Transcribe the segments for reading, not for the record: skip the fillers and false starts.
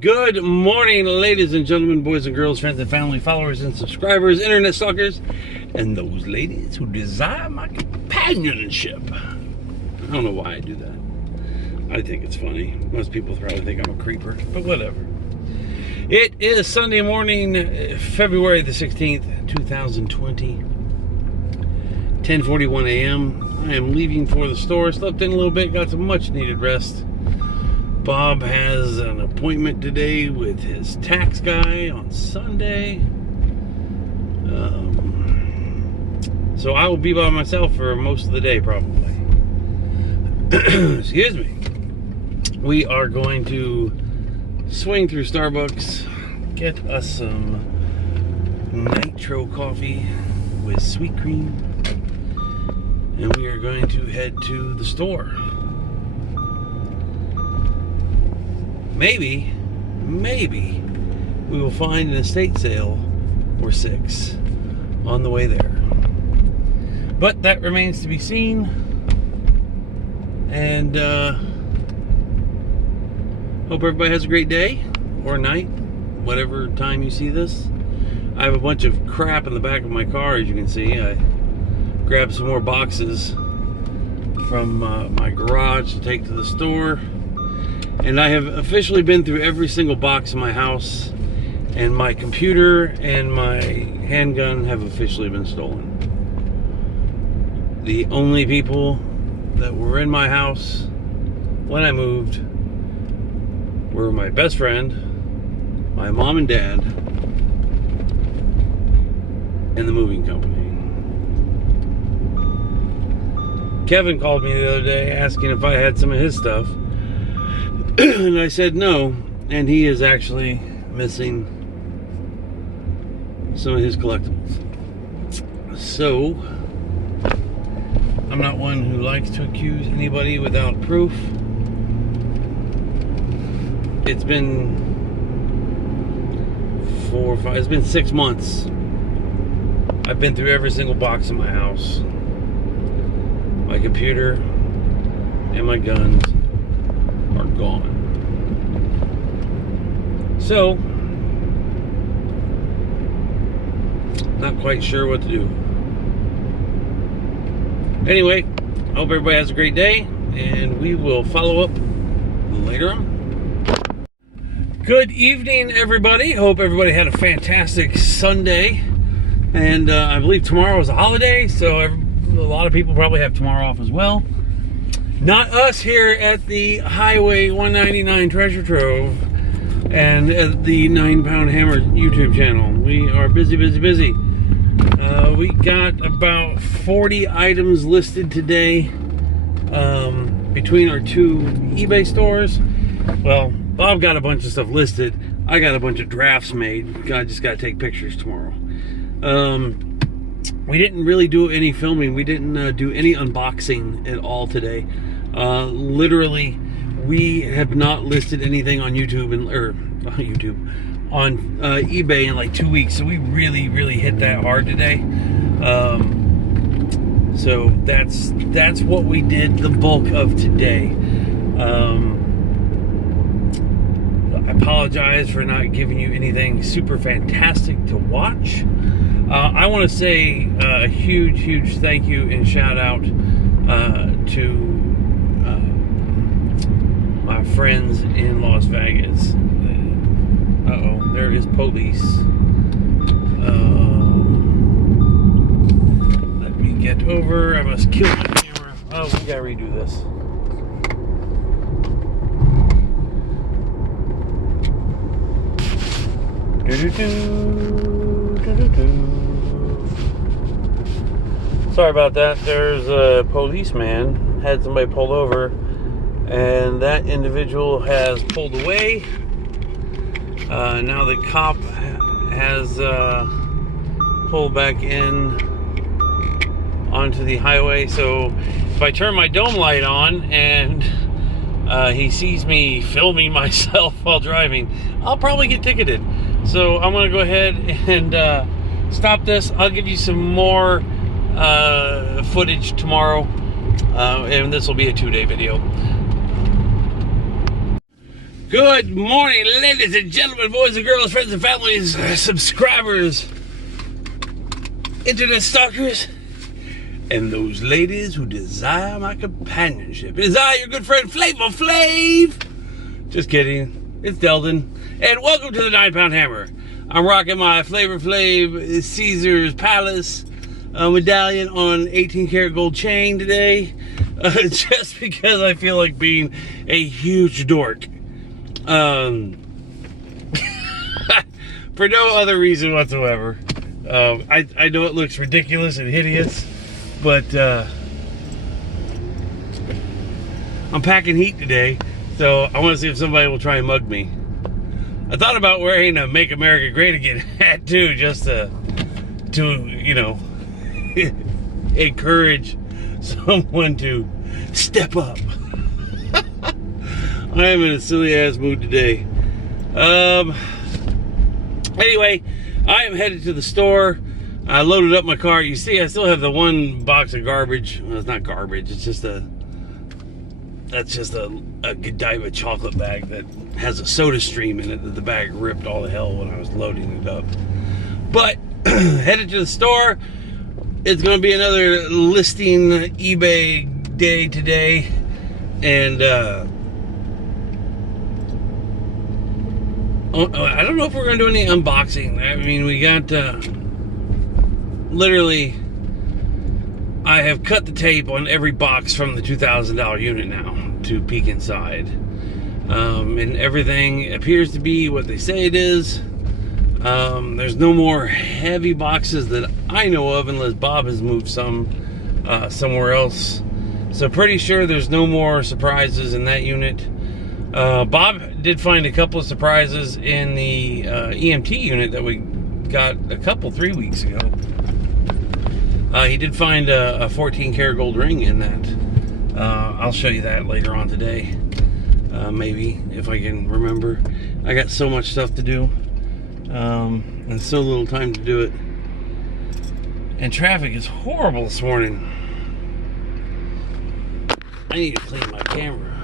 Good morning, ladies and gentlemen, boys and girls, friends and family, followers and subscribers, internet stalkers, and those ladies who desire my companionship. I don't know why I do that. I think it's funny. Most people probably think I'm a creeper, but whatever. It is Sunday morning, February the 16th, 2020, 10:41 a.m. I am leaving for the store. Slept in a little bit, got some much needed rest. Bob has an appointment today with his tax guy on Sunday. So I will be by myself for most of the day, probably. Excuse me. We are going to swing through Starbucks, get us some nitro coffee with sweet cream, and we are going to head to the store. Maybe we will find an estate sale or six on the way there. But that remains to be seen. And hope everybody has a great day or night, whatever time you see this. I have a bunch of crap in the back of my car, as you can see. I grabbed some more boxes from my garage to take to the store. And I have officially been through every single box in my house, and my computer and my handgun have officially been stolen. The only people that were in my house when I moved were my best friend, my mom and dad, and the moving company. Kevin called me the other day asking if I had some of his stuff. And I said no, and he is actually missing some of his collectibles. So, I'm not one who likes to accuse anybody without proof. It's been 6 months. I've been through every single box in my house. My computer and my guns are gone. So, not quite sure what to do. Anyway, hope everybody has a great day, and we will follow up later on. Good evening, everybody. Hope everybody had a fantastic Sunday. And I believe tomorrow is a holiday, so a lot of people probably have tomorrow off as well. Not us here at the Highway 199 Treasure Trove and at the 9 Pound Hammer YouTube channel. We are busy. We got about 40 items listed today between our two eBay stores. Well, Bob got a bunch of stuff listed. I got a bunch of drafts made. I just got to take pictures tomorrow. We didn't really do any filming. We didn't do any unboxing at all today. Literally, we have not listed anything on YouTube on eBay in like 2 weeks. So we really hit that hard today. So that's what we did the bulk of today. I apologize for not giving you anything super fantastic to watch. I want to say a huge thank you and shout out to my friends in Las Vegas. Uh-oh, there is police. Let me get over. I must kill my camera. Oh, we gotta redo this. Sorry about that. There's a policeman had somebody pulled over, and that individual has pulled away. Now the cop has pulled back in onto the highway. So if I turn my dome light on and he sees me filming myself while driving, I'll probably get ticketed. So I'm going to go ahead and stop this. I'll give you some more footage tomorrow, and this will be a 2-day video. Good morning, ladies and gentlemen, boys and girls, friends and families, subscribers, internet stalkers, and those ladies who desire my companionship. It is I, your good friend Flavor Flav. Just kidding. It's Deldon. And welcome to the 9 Pound Hammer. I'm rocking my Flavor Flav Caesar's Palace medallion on 18 karat gold chain today. Just because I feel like being a huge dork. For no other reason whatsoever. I know it looks ridiculous and hideous, but I'm packing heat today, so I want to see if somebody will try and mug me. I thought about wearing a Make America Great Again hat too, just to you know, encourage someone to step up. I am in a silly ass mood today. Anyway, I am headed to the store. I loaded up my car. You see, I still have the one box of garbage. Well, it's not garbage. It's just that's just a Godiva chocolate bag that has a Soda Stream in it that the bag ripped all to hell when I was loading it up. But headed to the store. It's going to be another listing eBay day today, and I don't know if we're going to do any unboxing. I mean, we got literally, I have cut the tape on every box from the $2,000 unit now to peek inside, and everything appears to be what they say it is. There's no more heavy boxes that I know of, unless Bob has moved some somewhere else. So pretty sure there's no more surprises in that unit. Bob did find a couple of surprises in the EMT unit that we got 3 weeks ago. He did find a 14 karat gold ring in that. I'll show you that later on today, maybe, if I can remember. I got so much stuff to do, and so little time to do it. And traffic is horrible this morning. I need to clean my camera.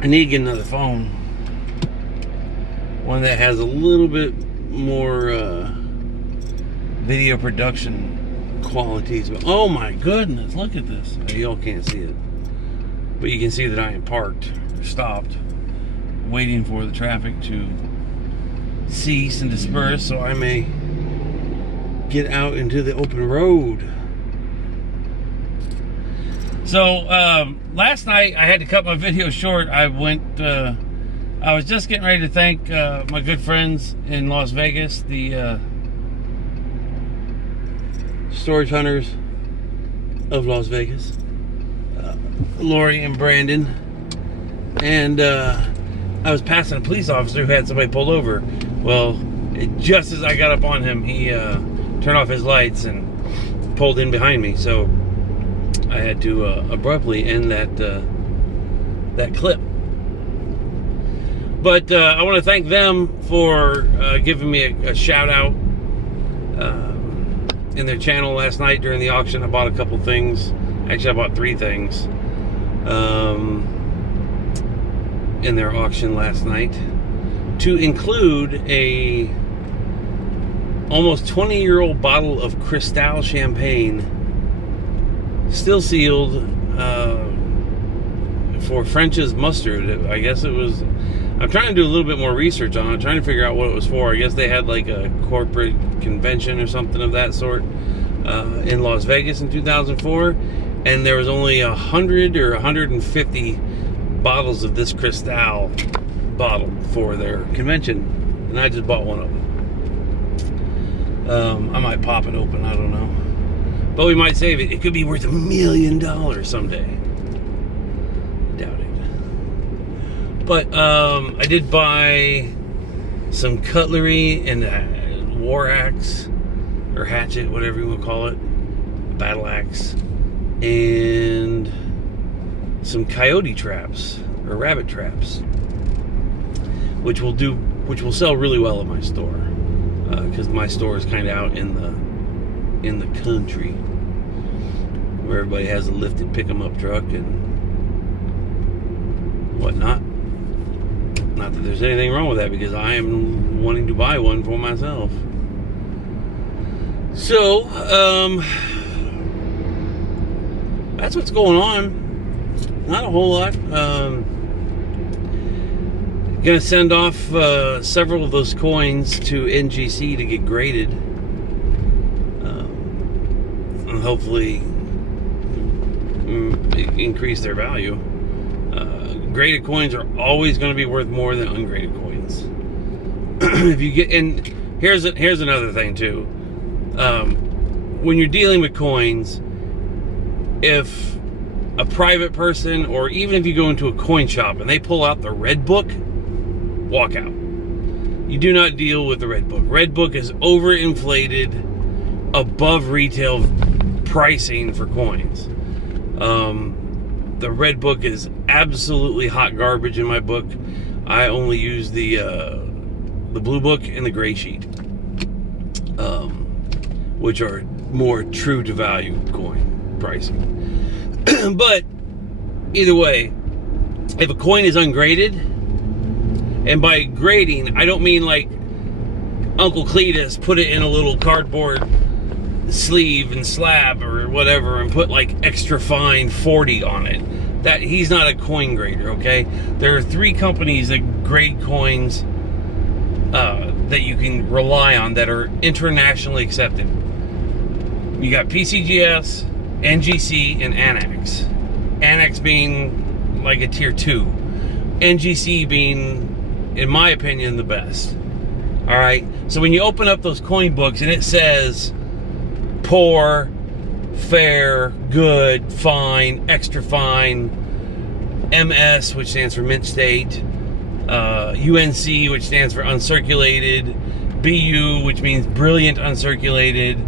I need to get another phone. One that has a little bit more video production qualities. But oh my goodness, look at this. Y'all can't see it, but you can see that I am parked, stopped, waiting for the traffic to cease and disperse so I may get out into the open road. So last night I had to cut my video short. I was just getting ready to thank my good friends in Las Vegas, the storage hunters of Las Vegas, Lori and Brandon, and I was passing a police officer who had somebody pulled over. Well, just as I got up on him, he turned off his lights and pulled in behind me. So I had to abruptly end that clip. But I want to thank them for giving me a shout out in their channel last night during the auction. I bought a couple things. Actually, I bought 3 things in their auction last night, to include a almost 20-year-old bottle of Cristal champagne, still sealed, for French's mustard. I guess it was, I'm trying to do a little bit more research on it, trying to figure out what it was for. I guess they had like a corporate convention or something of that sort in Las Vegas in 2004, and there was only 100 or 150 bottles of this Cristal bottle for their convention, and I just bought one of them. I might pop it open, I don't know. But we might save it. It could be worth $1 million someday. Doubt it. But I did buy some cutlery and a war axe, or hatchet, whatever you want to call it, a battle axe, and some coyote traps, or rabbit traps, which will sell really well at my store, because my store is kind of out in the country, where everybody has a lifted pick 'em up truck, and whatnot. Not that there's anything wrong with that, because I am wanting to buy one for myself. So, that's what's going on. Not a whole lot. Gonna send off several of those coins to NGC to get graded. And hopefully increase their value. Graded coins are always going to be worth more than ungraded coins. If you get, and here's another thing too. When you're dealing with coins, if a private person, or even if you go into a coin shop and they pull out the red book, walk out. You do not deal with the red book. Red book is overinflated, above retail pricing for coins. The red book is absolutely hot garbage in my book. I only use the blue book and the gray sheet, which are more true to value coin pricing. But either way, if a coin is ungraded, and by grading, I don't mean like Uncle Cletus put it in a little cardboard sleeve and slab or whatever and put like extra fine 40 on it. That he's not a coin grader, okay? There are 3 companies that grade coins that you can rely on that are internationally accepted. You got PCGS, NGC, and Annex. Annex being like a tier 2. NGC being, in my opinion, the best. Alright? So when you open up those coin books and it says poor, fair, good, fine, extra fine, MS, which stands for mint state, UNC, which stands for uncirculated, BU, which means brilliant uncirculated,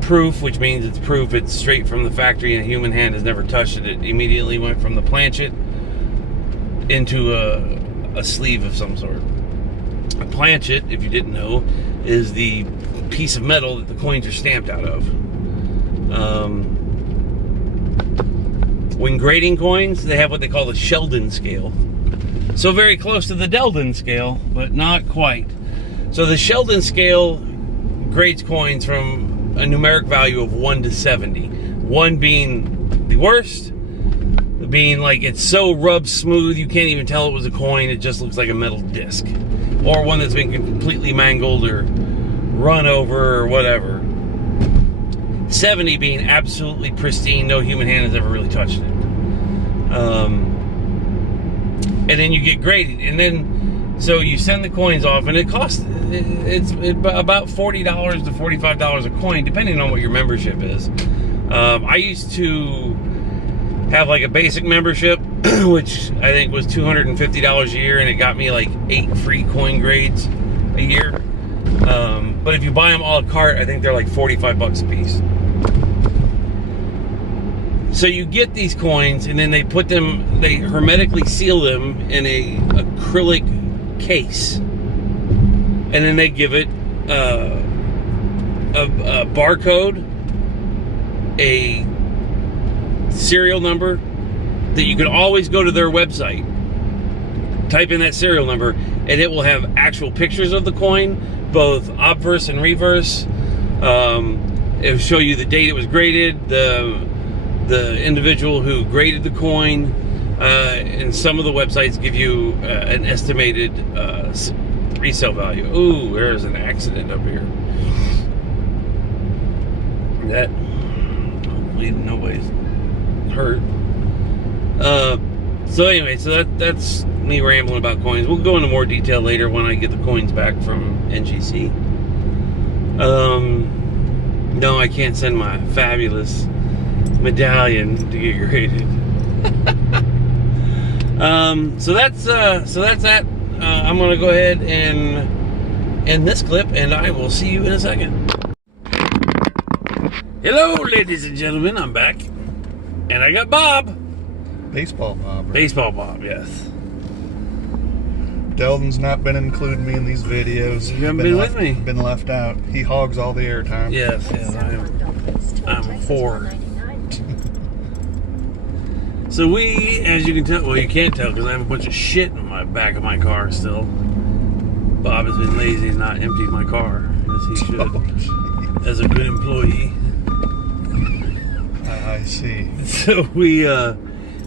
proof, which means it's proof, it's straight from the factory and a human hand has never touched it. It immediately went from the planchet into a sleeve of some sort. A planchet, if you didn't know, is the piece of metal that the coins are stamped out of. When grading coins, they have what they call the Sheldon scale. So very close to the Delden scale, but not quite. So the Sheldon scale grades coins from a numeric value of 1 to 70. 1 being the worst, being like it's so rubbed smooth you can't even tell it was a coin, it just looks like a metal disc. Or one that's been completely mangled or run over or whatever. 70 being absolutely pristine, no human hand has ever really touched it. And then you get graded, and then so you send the coins off, and it costs it's about $40 to $45 a coin, depending on what your membership is. I used to have like a basic membership, which I think was $250 a year, and it got me like 8 free coin grades a year. But if you buy them a la carte, I think they're like $45 a piece. So you get these coins, and then they put them, they hermetically seal them in a acrylic case, and then they give it a barcode, a serial number that you can always go to their website, type in that serial number, and it will have actual pictures of the coin, both obverse and reverse. It will show you the date it was graded, the individual who graded the coin, and some of the websites give you an estimated resale value. Ooh, there's an accident up here. That, hopefully nobody's hurt. So anyway, so that's me rambling about coins. We'll go into more detail later when I get the coins back from NGC. No, I can't send my fabulous medallion to get graded. So that's that. I'm gonna go ahead and end this clip, and I will see you in a second. Hello, ladies and gentlemen, I'm back, and I got Bob. Baseball Bob. Right? Baseball Bob, yes. Delden's not been including me in these videos. You haven't been with me. Been left out. He hogs all the airtime. Yes, I'm a whore. So we, as you can tell, well, you can't tell because I have a bunch of shit in my back of my car still. Bob has been lazy and not emptied my car as he should, as a good employee. I see. So we have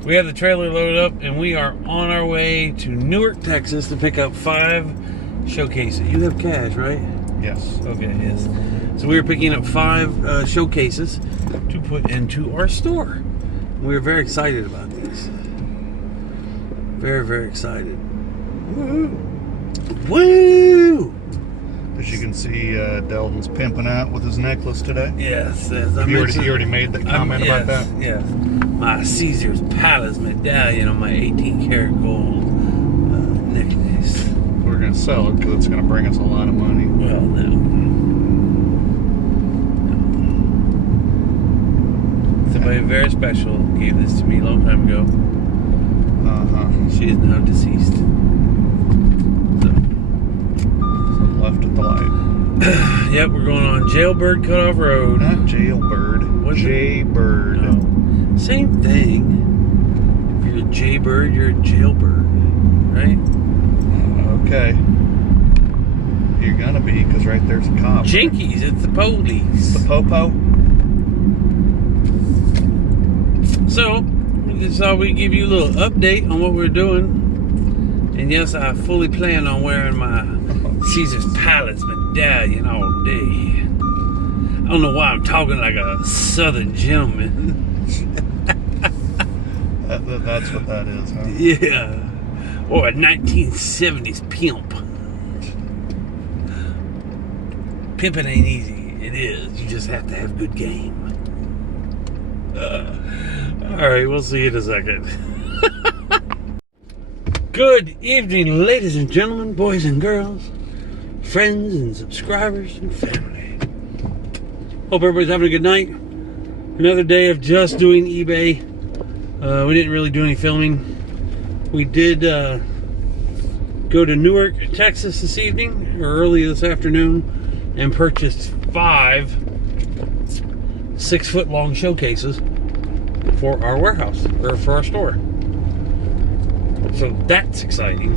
the trailer loaded up and we are on our way to Newark, Texas to pick up 5 showcases. You have cash, right? Yes. Okay, yes. So we are picking up 5 showcases to put into our store. We're very excited about these. Very, very excited. Woo! Woo! As you can see, Delton's pimping out with his necklace today. Yes, You already made the comment about that? Yes. My Caesar's Palace medallion on my 18 karat gold necklace. We're going to sell it because it's going to bring us a lot of money. Well, no. Somebody very special gave this to me a long time ago. She is now deceased. So Left at the light. Yep, we're going on Jailbird Cutoff Road. Not Jailbird. What's it? Jaybird. No. Same thing. If you're a Jaybird, you're a Jailbird, right? Okay. You're going to be, because right there's a cop. Jinkies, it's the police. The Popo? So, we just thought we'd give you a little update on what we're doing. And yes, I fully plan on wearing my Caesar's Palace medallion all day. I don't know why I'm talking like a southern gentleman. That's what that is, huh? Yeah. Or a 1970s pimp. Pimping ain't easy. It is. You just have to have good game. Alright, we'll see you in a second. Good evening, ladies and gentlemen, boys and girls, friends and subscribers and family. Hope everybody's having a good night. Another day of just doing eBay. We didn't really do any filming. We did go to Newark, Texas this evening, or early this afternoon, and purchased 5 6-foot long showcases for our warehouse, or for our store. So that's exciting.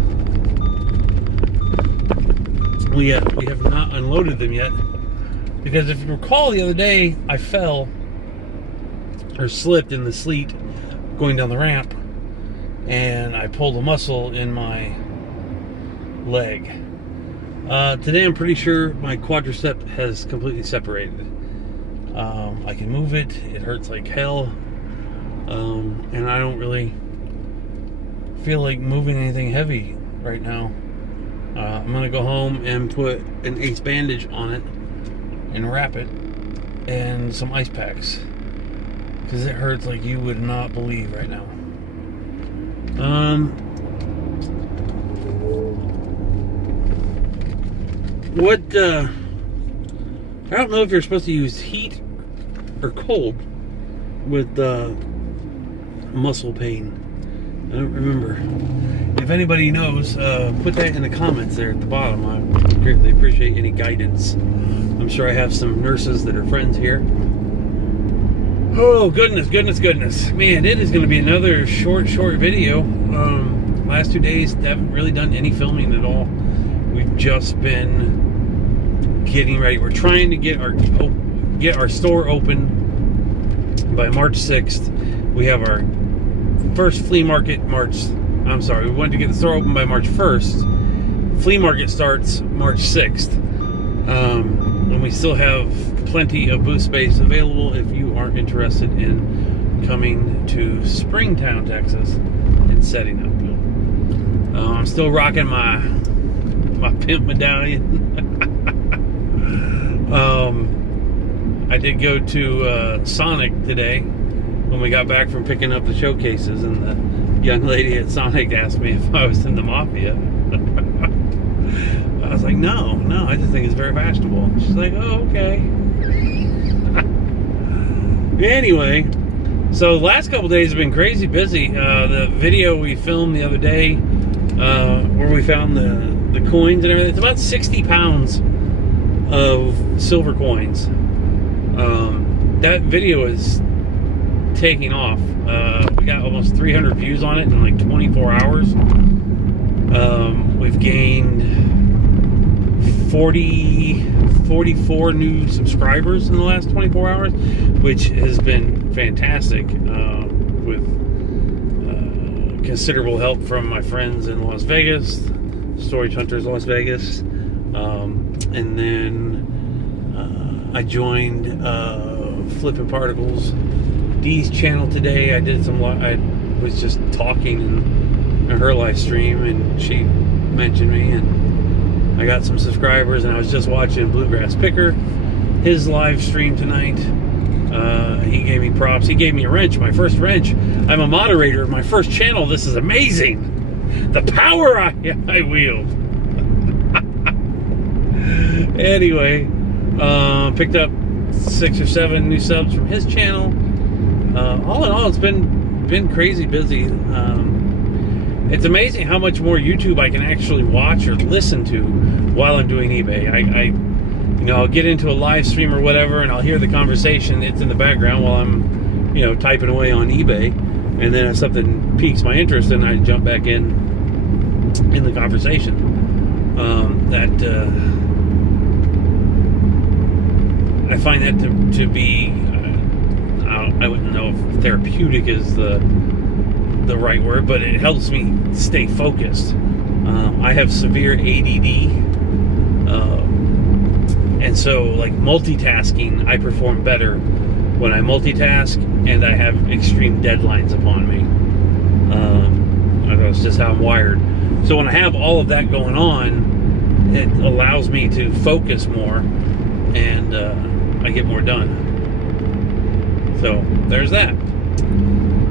We have not unloaded them yet, because if you recall the other day, I fell or slipped in the sleet going down the ramp, and I pulled a muscle in my leg. Today I'm pretty sure my quadricep has completely separated. I can move it. It hurts like hell. And I don't really feel like moving anything heavy right now. I'm gonna go home and put an ace bandage on it and wrap it, and some ice packs, because it hurts like you would not believe right now. I don't know if you're supposed to use heat or cold with muscle pain. I don't remember. If anybody knows, put that in the comments there at the bottom. I greatly appreciate any guidance. I'm sure I have some nurses that are friends here. Oh, goodness. Man, it is going to be another short video. Last 2 days, haven't really done any filming at all. We've just been getting ready. We're trying to get our store open by March 6th. We have our first flea market we wanted to get the store open by March 1st. Flea market starts March 6th. And we still have plenty of booth space available if you are interested in coming to Springtown, Texas and setting up. I'm still rocking my pimp medallion. I did go to Sonic today when we got back from picking up the showcases, and the young lady at Sonic asked me if I was in the Mafia. I was like, no, I just think it's very fashionable. She's like, oh, okay. Anyway, so the last couple days have been crazy busy. The video we filmed the other day, where we found the coins and everything, it's about 60 pounds of silver coins. That video is taking off. We got almost 300 views on it in like 24 hours. We've gained 44 new subscribers in the last 24 hours, which has been fantastic, with considerable help from my friends in Las Vegas, Storage Hunters Las Vegas. And then I joined Flippin' Particles Dee's channel today. I was just talking in her live stream, and she mentioned me, and I got some subscribers. And I was just watching Bluegrass Picker, his live stream tonight. He gave me props. He gave me a wrench, my first wrench. I'm a moderator of my first channel. This is amazing. The power I wield. Anyway, picked up 6 or 7 new subs from his channel. All in all, it's been crazy busy. It's amazing how much more YouTube I can actually watch or listen to while I'm doing eBay. I'll get into a live stream or whatever, and I'll hear the conversation. It's in the background while I'm, typing away on eBay. And then if something piques my interest, then I jump back in the conversation. I find that to be, I wouldn't know if therapeutic is the right word, but it helps me stay focused. I have severe ADD, and so like multitasking, I perform better when I multitask and I have extreme deadlines upon me. That's just how I'm wired. So when I have all of that going on, it allows me to focus more, and I get more done. So there's that.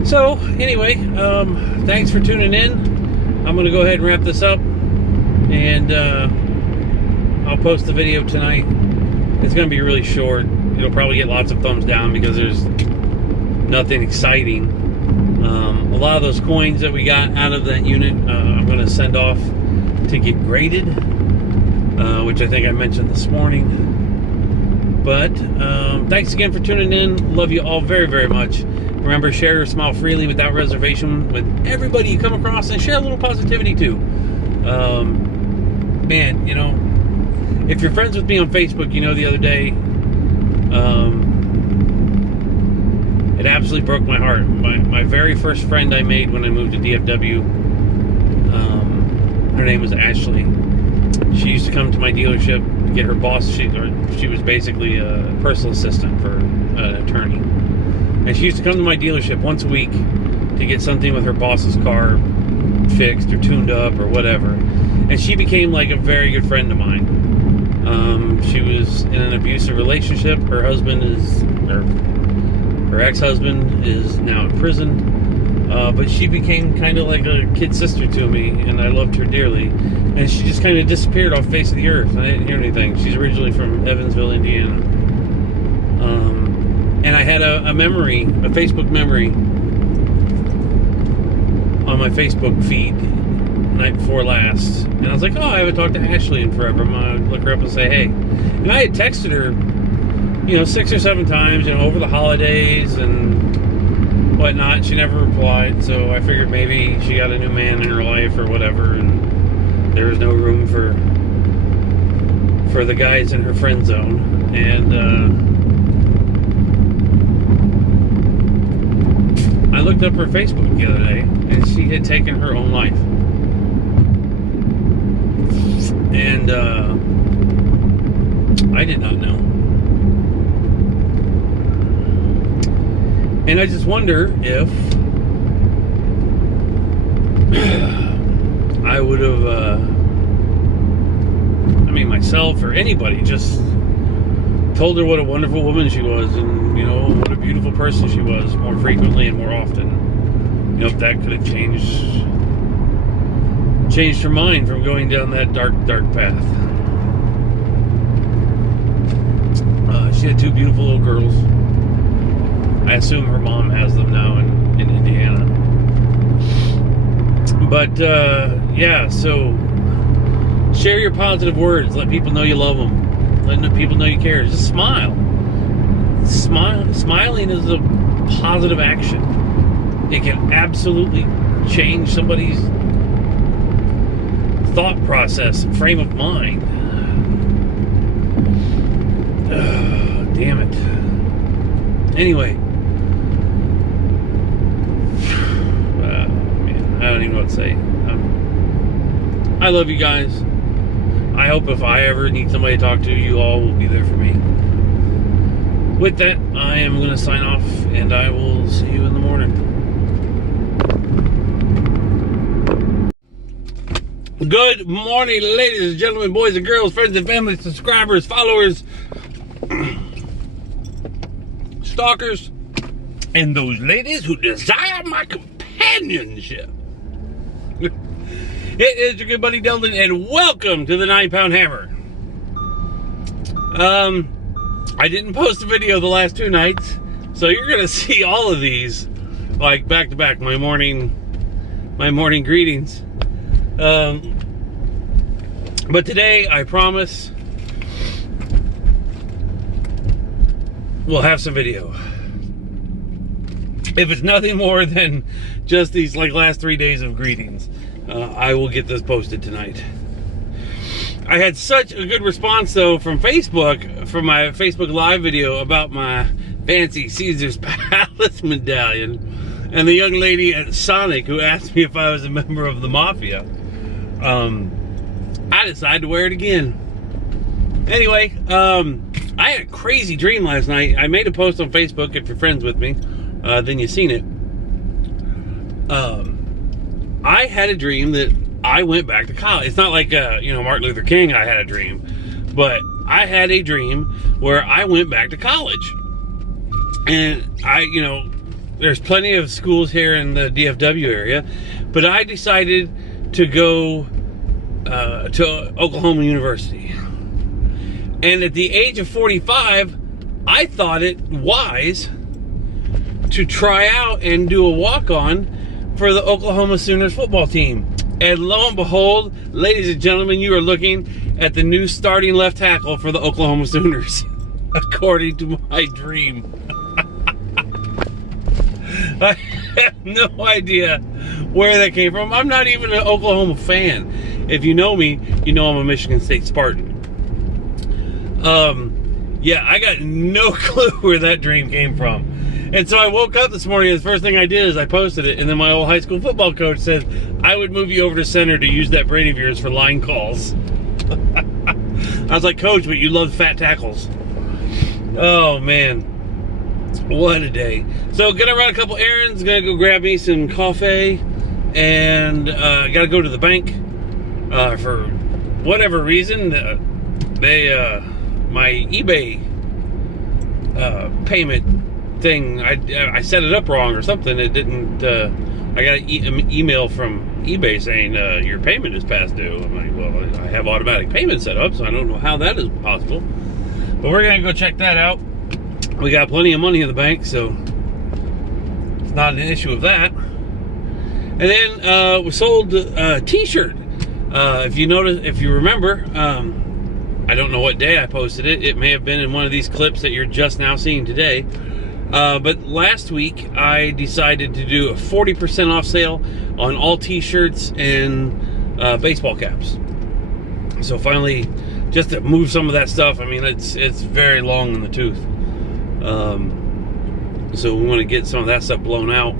So anyway, thanks for tuning in. I'm going to go ahead and wrap this up, and I'll post the video tonight. It's going to be really short. It'll probably get lots of thumbs down because there's nothing exciting. A lot of those coins that we got out of that unit, I'm going to send off to get graded, which I think I mentioned this morning. But thanks again for tuning in. Love you all very, very much. Remember, share your smile freely without reservation with everybody you come across, and share a little positivity too. Man, if you're friends with me on Facebook, the other day, it absolutely broke my heart. My very first friend I made when I moved to DFW, her name was Ashley. She used to come to my dealership to get her boss. She was basically a personal assistant for an attorney. And she used to come to my dealership once a week to get something with her boss's car fixed or tuned up or whatever. And she became like a very good friend of mine. She was in an abusive relationship. Her ex-husband is now in prison. But she became kind of like a kid sister to me, and I loved her dearly. And she just kind of disappeared off the face of the earth. I didn't hear anything. She's originally from Evansville, Indiana. And I had a Facebook memory on my Facebook feed night before last. And I was like, oh, I haven't talked to Ashley in forever. I'm going to look her up and say, hey. And I had texted her, 6 or 7 times, over the holidays and whatnot. She never replied, so I figured maybe she got a new man in her life or whatever, and there was no room for the guys in her friend zone. And I looked up her Facebook the other day, and she had taken her own life. And I did not know. And I just wonder if I would have, myself or anybody, just told her what a wonderful woman she was, and what a beautiful person she was, more frequently and more often. If that could have changed her mind from going down that dark path. She had 2 beautiful little girls. I assume her mom has them now in Indiana. But so share your positive words. Let people know you love them. Let people know you care. Just smile. Smiling is a positive action. It can absolutely change somebody's thought process, frame of mind. Damn it. Anyway. Man, I don't even know what to say. I love you guys. I hope if I ever need somebody to talk to, you all will be there for me. With that, I am going to sign off, and I will see you in the morning. Good morning, ladies and gentlemen, boys and girls, friends and family, subscribers, followers, stalkers, and those ladies who desire my companionship. It is your good buddy Delden, and welcome to the 9-Pound Hammer. I didn't post a video the last 2 nights, so you're gonna see all of these like back to back. My morning greetings. But today, I promise, we'll have some video. If it's nothing more than just these like last 3 days of greetings, I will get this posted tonight. I had such a good response though from Facebook, from my Facebook Live video about my fancy Caesar's Palace medallion, and the young lady at Sonic who asked me if I was a member of the Mafia. I decided to wear it again. Anyway, I had a crazy dream last night. I made a post on Facebook. If you're friends with me, then you've seen it. I had a dream that I went back to college. It's not like, Martin Luther King, I had a dream. But I had a dream where I went back to college. And there's plenty of schools here in the DFW area. But I decided to go to Oklahoma University. And at the age of 45, I thought it wise to try out and do a walk-on for the Oklahoma Sooners football team. And lo and behold, ladies and gentlemen, you are looking at the new starting left tackle for the Oklahoma Sooners, according to my dream. I have no idea where that came from. I'm not even an Oklahoma fan. If you know me, you know I'm a Michigan State Spartan. Yeah, I got no clue where that dream came from. And so I woke up this morning, and the first thing I did is I posted it, and then my old high school football coach said, I would move you over to center to use that brain of yours for line calls. I was like, Coach, but you love fat tackles. Oh, man. What a day. So, gonna run a couple errands, gonna go grab me some coffee, and gotta go to the bank. For whatever reason, my eBay payment thing, I set it up wrong or something. It didn't. I got an email from eBay saying your payment is past due. I'm like, well, I have automatic payment set up, so I don't know how that is possible. But we're gonna go check that out. We got plenty of money in the bank, so it's not an issue of that. And then we sold a T-shirt. If you remember, I don't know what day I posted it. It may have been in one of these clips that you're just now seeing today. But last week, I decided to do a 40% off sale on all T-shirts and baseball caps. So finally, just to move some of that stuff, I mean, it's very long in the tooth. So we want to get some of that stuff blown out.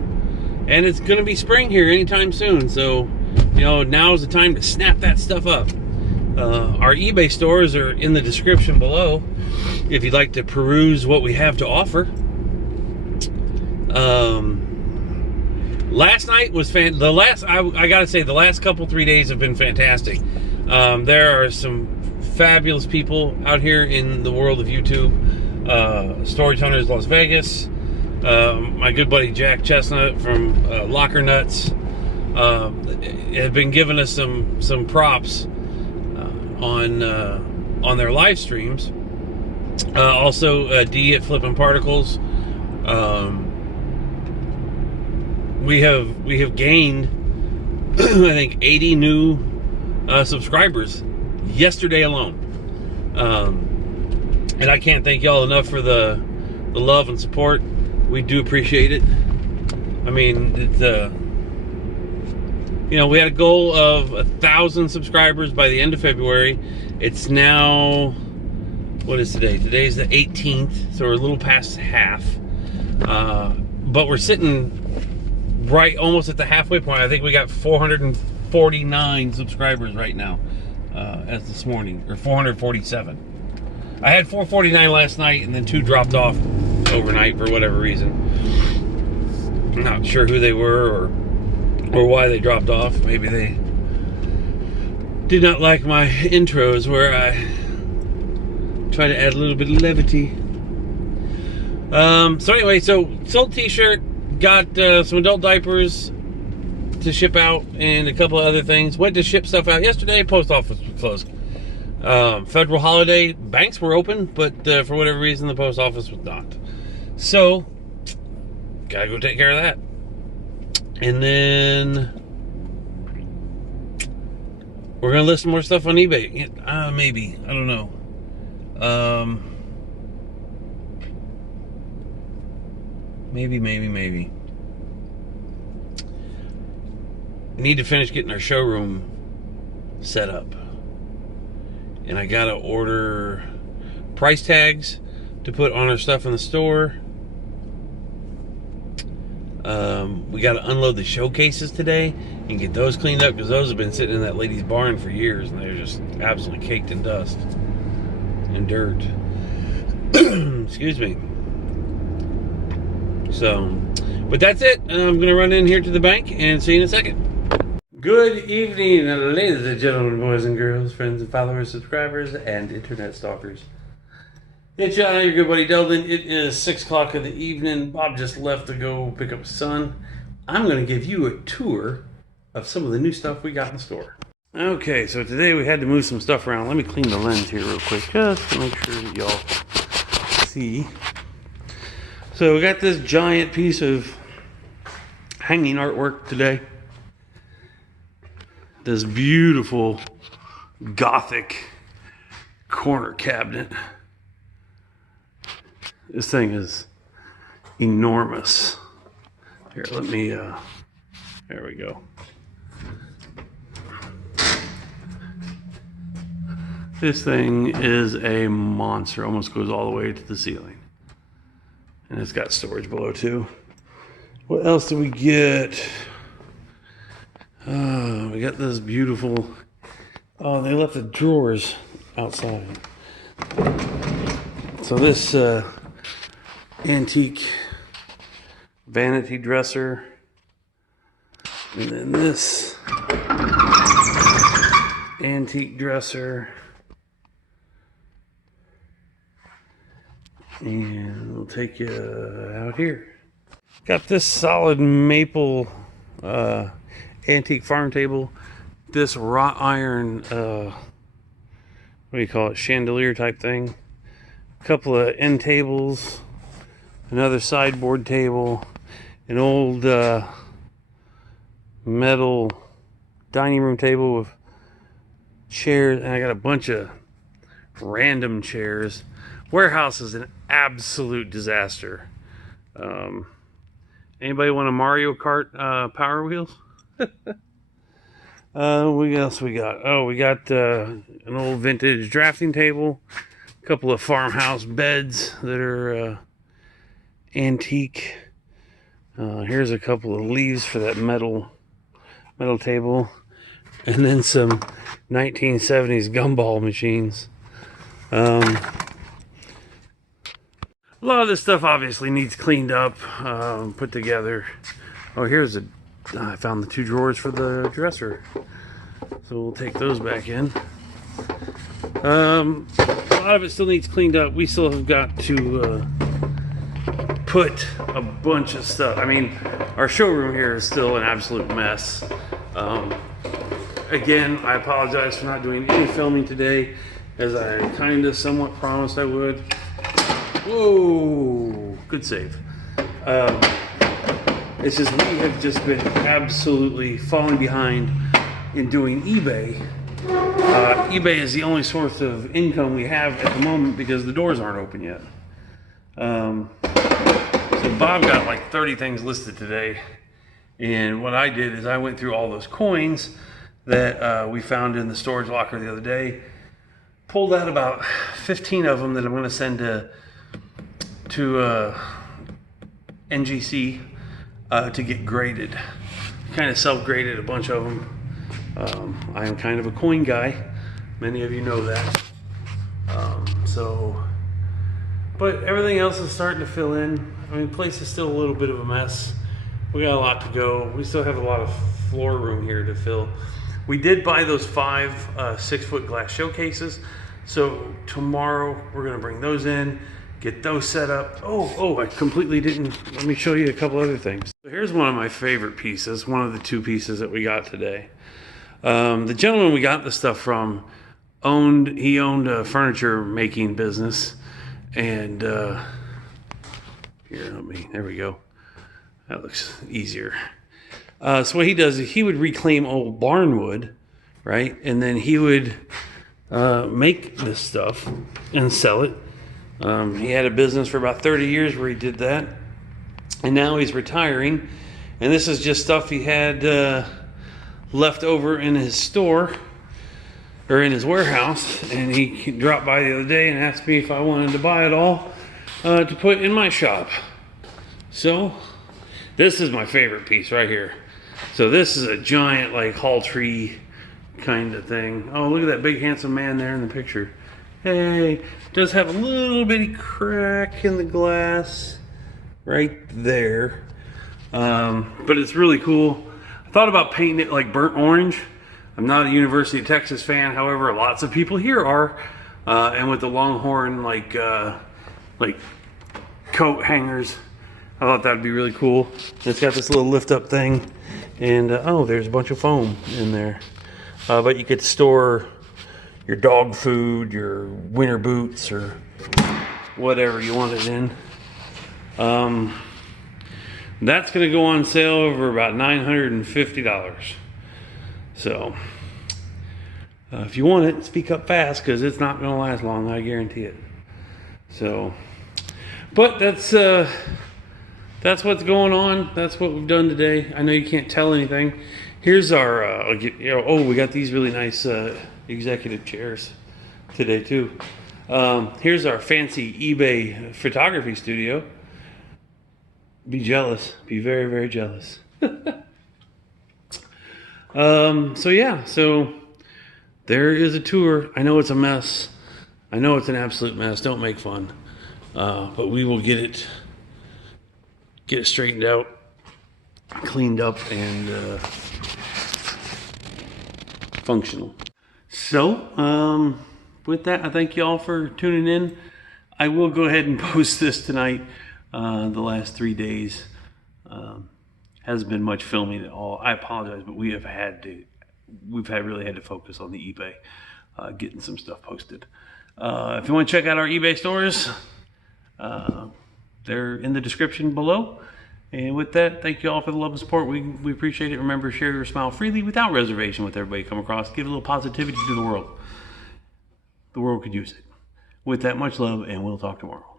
And it's going to be spring here anytime soon. So, now is the time to snap that stuff up. Our eBay stores are in the description below if you'd like to peruse what we have to offer. Last night was I gotta say, the last couple 3 days have been fantastic. There are some fabulous people out here in the world of YouTube. Storage Hunters Las Vegas, my good buddy Jack Chestnut from Locker Nuts have been giving us some props on their live streams. Also, D at Flippin' Particles. We have gained I think 80 new subscribers yesterday alone. And I can't thank y'all enough for the the love and support. We do appreciate it. I mean, we had a goal of 1,000 subscribers by the end of February. It's now, what is today? Today's the 18th, so we're a little past half. But we're sitting right almost at the halfway point. I think we got 449 subscribers right now, as this morning, or 447. I had 449 last night, and then 2 dropped off overnight for whatever reason. I'm not sure who they were or why they dropped off. Maybe they did not like my intros where I try to add a little bit of levity. So anyway, sold t-shirt, got some adult diapers to ship out, and a couple of other things. Went to ship stuff out yesterday. Post office was closed. Federal holiday, banks were open, but for whatever reason the post office was not. So gotta go take care of that. And then we're gonna list more stuff on eBay. Maybe, I don't know. Maybe. Need to finish getting our showroom set up. And I gotta order price tags to put on our stuff in the store. We gotta unload the showcases today and get those cleaned up, because those have been sitting in that lady's barn for years and they're just absolutely caked in dust and dirt. Excuse me. So, but that's it. I'm gonna run in here to the bank and see you in a second. Good evening, ladies and gentlemen, boys and girls, friends and followers, subscribers, and internet stalkers. It's John, your good buddy Delvin. It is 6 o'clock in the evening. Bob just left to go pick up his son. I'm going to give you a tour of some of the new stuff we got in the store. Okay, so today we had to move some stuff around. Let me clean the lens here real quick, just to make sure that y'all see. So we got this giant piece of hanging artwork today. This beautiful Gothic corner cabinet. This thing is enormous. Here, let me, there we go. This thing is a monster. Almost goes all the way to the ceiling. And it's got storage below too. What else did we get? We got this beautiful, they left the drawers outside. So this antique vanity dresser, and then this antique dresser, and we'll take you out here. Got this solid maple antique farm table, this wrought iron what do you call it, chandelier type thing, a couple of end tables, another sideboard table, an old metal dining room table with chairs, and I got a bunch of random chairs. Warehouse is an absolute disaster. Anybody want a Mario Kart Power Wheels? What else we got? Oh, we got an old vintage drafting table, a couple of farmhouse beds that are antique. Here's a couple of leaves for that metal table, and then some 1970s gumball machines. A lot of this stuff obviously needs cleaned up, put together. Oh, I found the 2 drawers for the dresser, so we'll take those back in. A lot of it still needs cleaned up. We still have got to put a bunch of stuff. I mean, our showroom here is still an absolute mess. Again, I apologize for not doing any filming today, as I kind of somewhat promised I would. Whoa, good save. It's just we have just been absolutely falling behind in doing eBay. eBay is the only source of income we have at the moment because the doors aren't open yet. So Bob got like 30 things listed today. And what I did is I went through all those coins that we found in the storage locker the other day, pulled out about 15 of them that I'm going to send to NGC to get graded. Kind of self-graded a bunch of them. I am kind of a coin guy. Many of you know that. But everything else is starting to fill in. I mean, the place is still a little bit of a mess. We got a lot to go. We still have a lot of floor room here to fill. We did buy those 5 6-foot glass showcases. So tomorrow we're gonna bring those in, get those set up. Oh, I completely didn't. Let me show you a couple other things. So here's one of my favorite pieces, one of the 2 pieces that we got today. The gentleman we got the stuff from owned a furniture making business. And here, there we go. That looks easier. So what he does is he would reclaim old barn wood, right? And then he would make this stuff and sell it. He had a business for about 30 years where he did that. And now he's retiring. And this is just stuff he had left over in his store or in his warehouse. And he dropped by the other day and asked me if I wanted to buy it all to put in my shop. So this is my favorite piece right here. So this is a giant like hall tree kind of thing. Oh, look at that big handsome man there in the picture. Hey, it does have a little bitty crack in the glass right there. But it's really cool. I thought about painting it like burnt orange. I'm not a University of Texas fan, however, lots of people here are. And with the Longhorn like coat hangers, I thought that'd be really cool. It's got this little lift up thing. And oh, there's a bunch of foam in there. But you could store your dog food, your winter boots, or whatever you want it in. That's going to go on sale for about $950. So if you want it, speak up fast because it's not going to last long. I guarantee it. So, but that's what's going on. That's what we've done today. I know you can't tell anything. Here's our, we got these really nice executive chairs today too. Here's our fancy eBay photography studio. Be jealous. Be very, very jealous. So there is a tour. I know it's a mess. I know it's an absolute mess. Don't make fun. But we will get it straightened out, cleaned up, and functional. So, with that, I thank you all for tuning in. I will go ahead and post this tonight. The last 3 days hasn't been much filming at all. I apologize, but we've really had to focus on the eBay, getting some stuff posted. If you want to check out our eBay stores, they're in the description below. And with that, thank you all for the love and support. We appreciate it. Remember, share your smile freely without reservation with everybody you come across. Give a little positivity to the world. The world could use it. With that, much love, and we'll talk tomorrow.